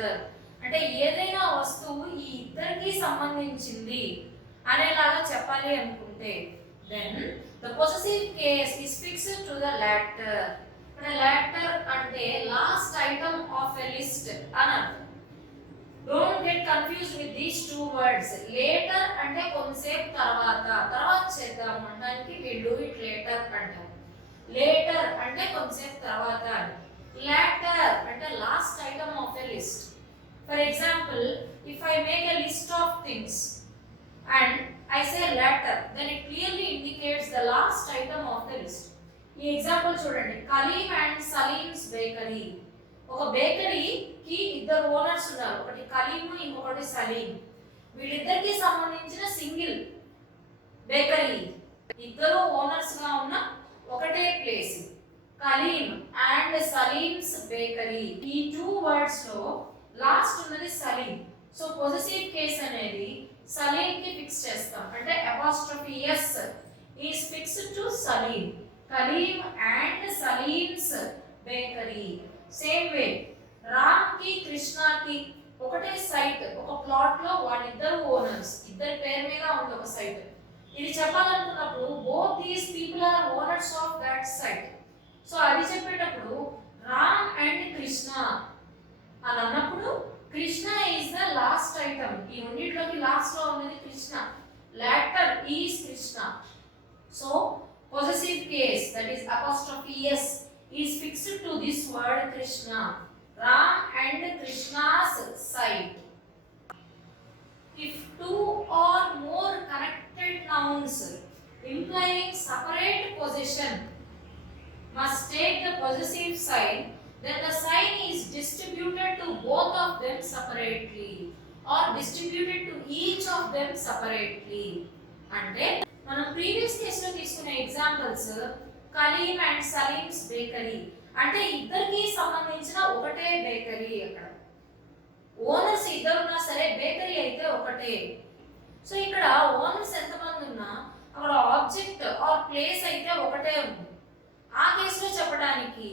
Letter. అంటే ఏదైనా వస్తువు ఈ ఇద్దరికి సంబంధించింది అనేలాగా చెప్పాలి అనుకుంటే then the possessive case is fixed to the latter. అంటే latter అంటే last item of a list అని అర్థం. Don't get confused with these two words. Later అంటే కొంతసేపు తర్వాత చేద్దాం అనడానికి we do it later అంటాం. Later అంటే కొంతసేపు తర్వాత. Latter అంటే last item of a list. For example, if I make a list of things and I say latter, then it clearly indicates the last item of the list. ఈ example చూడండి, Kaleem and Salim's bakery. ఒక బేకరీకి ఇద్దరు owners ఉన్నారు, ఒకటి కలీం ఇంకొకటి సలీం. వీళ్ళిద్దరికి సంబంధించిన single bakery, ఇద్దరు ఓనర్స్ గా ఉన్న ఒకటే place, Kaleem and Salim's bakery. ఈ టూ వర్డ్స్ లో లాస్ట్ ఉన్నది సలీం. సో పొసెసివ్ కేస్ అనేది సలీం కి ఫిక్స్ చేస్తాం. అంటే apostrophe s is fixed to Salim. Kalim and Salim's bakery. Same way Ram కి కృష్ణకి ఒకటే సైట్, ఒక ప్లాట్ లో వాళ్ళిద్దరు ఓనర్స్, ఇద్దరి పేరు మీద ఉంది ఒక సైట్. ఇది చెప్పాలనుకున్నప్పుడు both these people are owners of that site. So అది చెప్పేటప్పుడు రామ్ అండ్ కృష్ణ అని అన్నప్పుడు Krishna is the last item. ఈ రెండిట్లోకి లాస్ట్ లో ఉన్నది Krishna. Latter is Krishna. So possessive case, that is apostrophe s, is fixed to this word Krishna. Ram and Krishna's site. If two or more connected nouns implying separate possession must take the possessive sign, then the sign is distributed to both of them separately or distributed to each of them separately. అంటే మనం previous కేసులో తీసుకునే examples Kaleem and Salim's bakery అంటే ఇద్దరికి సంబంధించిన ఒకటే bakery. అక్కడ owners ఇద్దరున్నా సరే బేకరీ అయితే ఒకటే. సో ఇక్కడ ఓనర్స్ ఎంతమంది ఉన్నా అక్కడ ఆబ్జెక్ట్ ఆర్ ప్లేస్ అయితే ఒకటే ఉంది. ఆ కేసులో చెప్పడానికి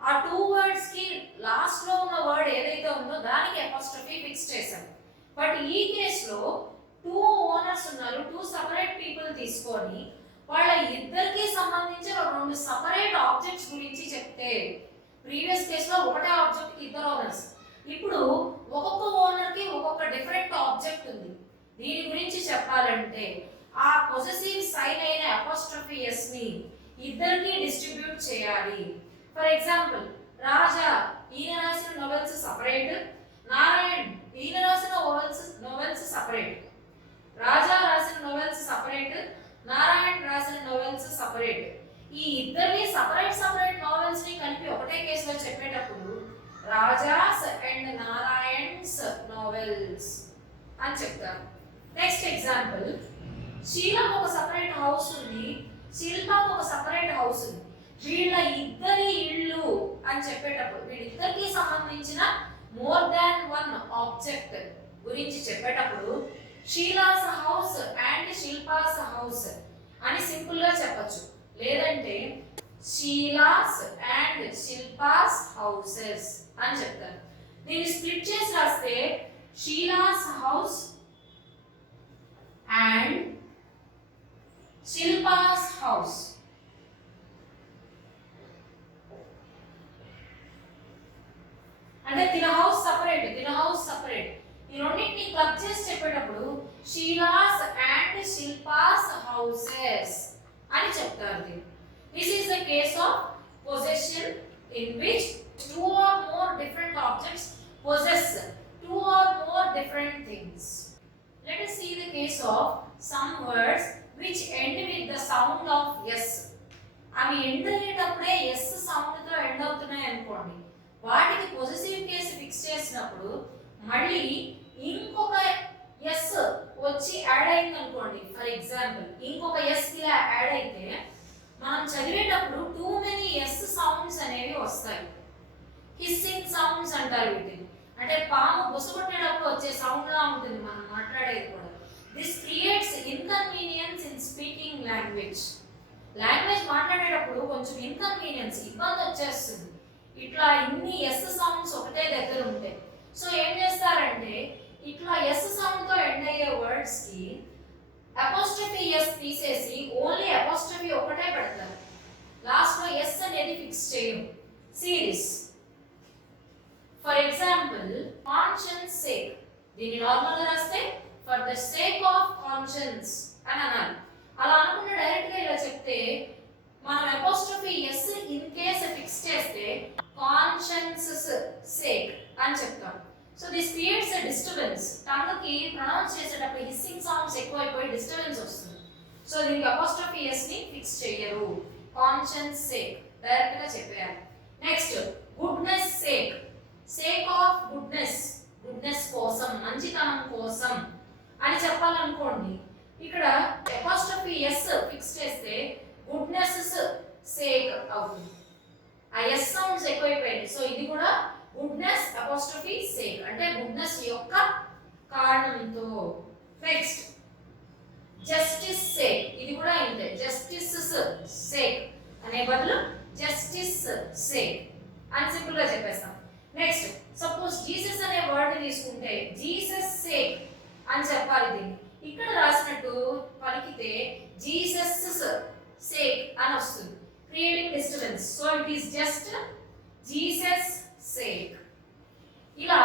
ఆ టూ వర్డ్స్ కి లాస్ట్ లో ఉన్న వర్డ్ ఏదైతే ఉందో దానికి అపాస్ట్రఫీ ఫిక్స్ చేశాం. బట్ ఈ కేసులో టూ ఓనర్స్ ఉన్నారు, టూ సపరేట్ పీపుల్ తీసుకొని వాళ్ళ ఇద్దరికి సంబంధించిన రెండు సపరేట్ ఆబ్జెక్ట్స్ గురించి చెప్తే, ప్రీవియస్ కేసులో ఒకటే ఆబ్జెక్ట్ కి ఇద్దరు ఓనర్స్, ఇప్పుడు ఒక్కొక్క ఓనర్ కి ఒక్కొక్క డిఫరెంట్ ఆబ్జెక్ట్ ఉంది. దీని గురించి చెప్పాలంటే ఆ పొసెసివ్ సైన్ అయిన అపాస్ట్రఫీ ఎస్ ని ఇద్దరికి డిస్ట్రిబ్యూట్ చేయాలి. ఫర్ ఎగ్జాంపుల్, రాజా ఈయన రాసిన నోవెల్స్ సపరేట్, నారాయణ్ ఈయన రాసిన నోవెల్స్ సపరేట్. రాజా రాసిన నోవెల్స్ సపరేట్, నారాయణ్ రాసిన నోవెల్స్ సపరేట్. ఈ ఇద్దరిని సపరేట్ నోవెల్స్ ని కలిపి ఒకటే కేసులో చెప్పేటప్పుడు రాజాస్ అండ్ నారాయణ్స్ నోవెల్స్ అని చెప్తారు. నెక్స్ట్ ఎగ్జాంపుల్, శీలం ఒక సపరేట్ హౌస్ ఉంది, శిల్పకు ఒక సపరేట్ హౌస్ ఉంది. వీళ్ళ ఇద్దరి ఇళ్ళు అని చెప్పేటప్పుడు వీళ్ళిద్దరికి సంబంధించిన మోర్ దాన్ వన్ ఆబ్జెక్ట్ గురించి చెప్పేటప్పుడు Sheela's house and Shilpa's house అని సింపుల్ గా చెప్పొచ్చు. లేదంటే షీలాస్ అండ్ శిల్పాస్ హౌసెస్ అని చెప్తారు. దీన్ని స్ప్లిట్ చేసి రాస్తే Sheela's house and Shilpa's house. అంటే తిన హౌస్ సపరేట్. ఈ రెండింటిని క్లబ్ చేసి చెప్పేటప్పుడు షీలాస్ అండ్ శిల్పాస్ హౌసెస్ అని చెప్తారు. This is the case of possession in which two or more different objects possess two or more different things. Let us see the case of some words which end with the sound of s. అవి end అయ్యేటప్పుడే s sound తో end అవుతున్నాయి అనుకోండి, వాటికి possessive case fix చేసినప్పుడు మళ్ళీ ఇంకొక s వచ్చి add అయింది అనుకోండి. ఫర్ ఎగ్జాంపుల్, ఇంకొక s ఇలా యాడ్ అయితే మనం చదివేటప్పుడు టూ మెనీ s సౌండ్స్ అనేవి వస్తాయి. హిస్సింగ్ సౌండ్స్ అంటారు వీటిని. అంటే పాము బుసగొట్టేటప్పుడు వచ్చే సౌండ్ లా ఉంటుంది మనం మాట్లాడేది కూడా. This creates inconvenience in speaking language. Language మాట్లాడేటప్పుడు కొంచెం ఇన్కన్వీనియన్స్, ఇబ్బంది వచ్చేస్తుంది. ఇట్లా ఇన్ని ఎస్ సౌండ్స్ ఒకటే దగ్గర ఉంటాయి. సో ఏం చేస్తారంటే ఇట్లా ఎస్ సౌండ్ తో ఎండ్ అయ్యే వర్డ్స్ కి అపోస్ట్రఫీ ఎస్ తీసేసి ఓన్లీ అపోస్ట్రఫీ ఒకటే పెడతారు. లాస్ట్ లో ఎస్ అనేది ఫిక్స్ చేయరు. సిరీస్ ఫర్ ఎగ్జాంపుల్ కాన్షియన్స్ సేక్, దీన్ని నార్మల్ గా రాస్తే for the sake of conscience అని అనాలి. అలా అనుకుంటే డైరెక్ట్ గా ఇలా చెప్తే మనం apostrophe S in case fix చేస్తే కాన్షియన్సెస్ సేక్ అని చెప్తాం. So this creates a disturbance. Tongue కి ప్రొనౌన్స్ చేసేటప్పుడు హిస్సింగ్ సౌండ్స్ ఎక్కువైపోయి డిస్టర్బెన్స్ వస్తుంది. సో దీనికి అపోస్ట్రఫీ ఎస్ ని ఫిక్స్ చేయరు. కాన్షియన్స్ సేక్ డైరెక్ట్ గా చెప్పేయాలి. Next goodness sake, sake of goodness, goodness కోసం, మంచితనం కోసం అని చెప్పాలనుకోండి. ఇక్కడ అపోస్ట్రఫీ ఎస్ ఫిక్స్ చేస్తే గుడ్నెస్ సేక్ అవుతుంది. ఆ ఎస్ సౌండ్స్ ఎక్కువైపోయాయి. సో ఇది కూడా గుడ్నెస్ అపోస్ట్రఫీ సేక్ అంటే గుడ్నెస్ యొక్క కారణంతో. నెక్స్ట్ జస్టిస్ సేక్, ఇది కూడా ఇంతే. జస్టిస్ సేక్ అనే బదులు జస్టిస్ సేక్ అని సింపుల్ గా చెప్పేస్తాం. నెక్స్ట్ సపోజ్ జీసస్ అనే వర్డ్ తీసుకుంటే జీసస్ సేక్ అని చెప్పాలి. దీన్ని ఇక్కడ రాసినట్టు పలికితే జీసస్ సేక్ అని వస్తుంది, creating disturbance. So it is just Jesus sake. ఇలా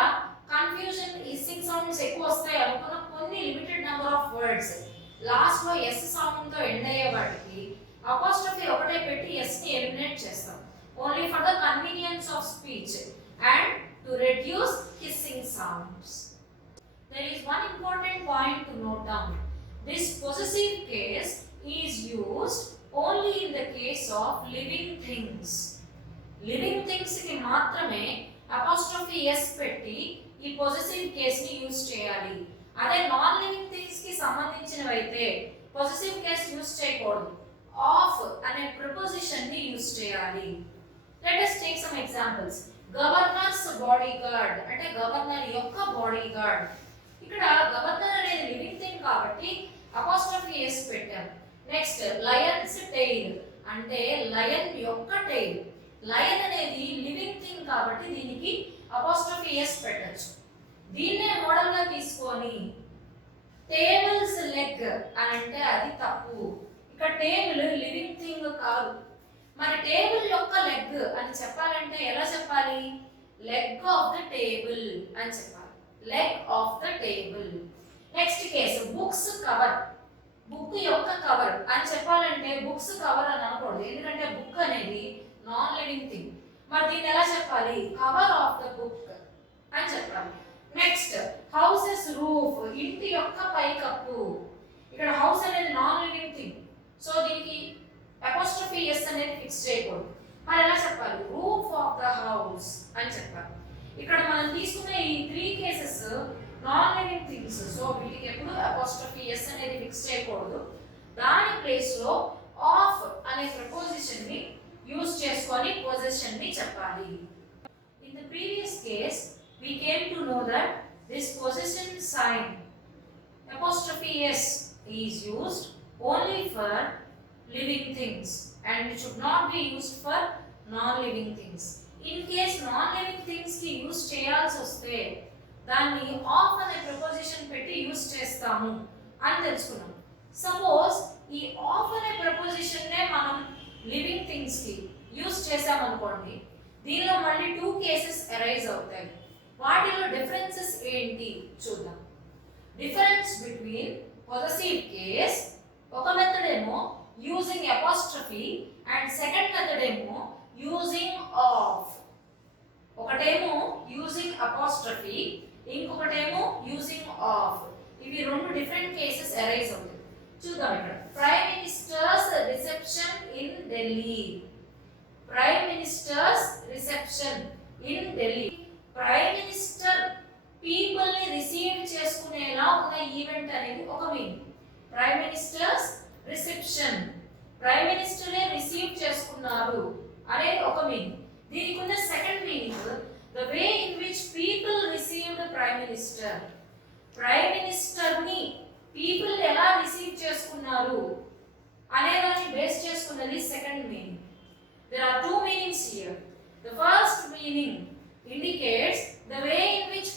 కన్ఫ్యూజన్, హిస్సింగ్ సౌండ్స్ ఎక్కువ వస్తాయి అనుకున్న కొన్ని limited number of words last లో ఎస్ సౌండ్ తో ఎండ్ అయ్యే వాటికి అపోస్ట్రఫీ ఒకటే పెట్టి ఎస్ ని ఎలిమినేట్ చేస్తాం. Only for the convenience of speech and to reduce hissing sounds. There is one important point to note down. This possessive case is used only in the case of living things. Living things కి మాత్రమే apostrophe yes పెట్టి ఈ possessive case ని use చేయాలి. అదే non living things కి సంబంధించినవి అయితే పొసెసివ్ కేస్ యూజ్ చేయకూడదు. ఆఫ్ అనే ప్రిపోజిషన్ ని యూజ్ చేయాలి. Let us take some examples. Governors body guard అంటే గవర్నర్ యొక్క బాడీ గార్డ్. ఇక్కడ గవర్నర్ అనేది లివింగ్ థింగ్ కాబట్టి అపోస్ట్రఫీ ఎస్ పెట్టాం. నెక్స్ట్ లయన్స్ టెయిల్ అంటే లయన్ యొక్క టెయిల్. లయన్ అనేది లివింగ్ థింగ్ కాబట్టి దీనికి అపోస్ట్రఫీ ఎస్ పెట్టచ్చు. దీన్నే మోడల్ గా తీసుకొని టేబుల్స్ లెగ్ అని అంటే అది తప్పు. ఇక్కడ టేబుల్ లివింగ్ థింగ్ కాదు. మరి టేబుల్ యొక్క లెగ్ అని చెప్పాలంటే ఎలా చెప్పాలి? లెగ్ ఆఫ్ ద టేబుల్ అని చెప్పాలి. Leg of the table. Next case books cover, book యొక్క కవర్ అని చెప్పాలంటే బుక్స్ కవర్ అని అనకూడదు, ఎందుకంటే బుక్ అనేది నాన్ లివింగ్ థింగ్. మరి దీన్ని ఎలా చెప్పాలి? కవర్ ఆఫ్ ద బుక్ అని చెప్పాలి. నెక్స్ట్ హౌసెస్ రూఫ్, ఇంటి యొక్క పైకప్పు. ఇక్కడ హౌస్ అనేది నాన్ లివింగ్ థింగ్, సో దీనికి అపోస్ట్రఫీ ఎస్ అనేది ఫిక్స్ చేయకూడదు. మరి ఎలా చెప్పాలి? రూఫ్ ఆఫ్ ద హౌస్ అని చెప్పాలి. ఇక్కడ మనం తీసుకున్న ఈ 3 cases non living things, so వీటికి ఎప్పుడు అపోస్ట్రఫీ ఎస్ అనేది ఫిక్స్ చేయకూడదు. దాని ప్లేస్ లో ఆఫ్ అనే ప్రపోజిషన్ ని యూజ్ చేసుకొని పొజిషన్ ని చెప్పాలి. In the previous case we came to know that this possession sign apostrophe s is used only for living things and it should not be used for non-living things. In case non-living things ki use cheyalsi vaste danni off ane preposition petti use chestamu ani telusukunnam. Suppose ee off ane preposition ne manam living things ki use chesam anukondi, దీనిలో మళ్ళీ 2 cases arise అవుతాయి. వాటిలో differences ఏంటి చూద్దాం. Difference between possessive case, ఒక method ఏమో using apostrophe and second method ఏమో using of. ఒకటేమో యూజింగ్ అపోస్ట్రఫీ, ఇంకొకటేమో యూజింగ్ ఆఫ్. ఇవి రెండు డిఫరెంట్ కేసెస్ అరైజ్ అవుతాయి. చూద్దాం. ఇక్కడ prime minister's reception in Delhi. Prime minister's reception in Delhi. Prime minister people ని రిసీవ్ చేసుకునేలా ఉన్న ఈవెంట్ అనేది ఒక meaning. Prime minister's reception, prime మినిస్టరే రిసీవ్ చేసుకున్నారు అనేది ఒక మీనింగ్. దీనికి ఉన్న second meaning the way in which people received prime minister. Prime minister ని పీపుల్ ఎలా రిసీవ్ చేసుకున్నారు అనేదాన్ని బేస్ చేసుకున్నది second meaning. There are 2 meanings here. The first meaning indicates the way in which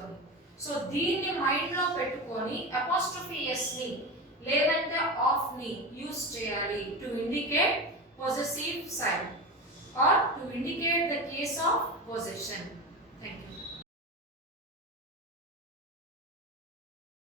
అవుతుంది. సో దీన్ని mind లో పెట్టుకొని apostrophe yes ని లేదంటే ఆఫ్ ని యూస్ చేయాలి to indicate possessive sign or to indicate the case of possession.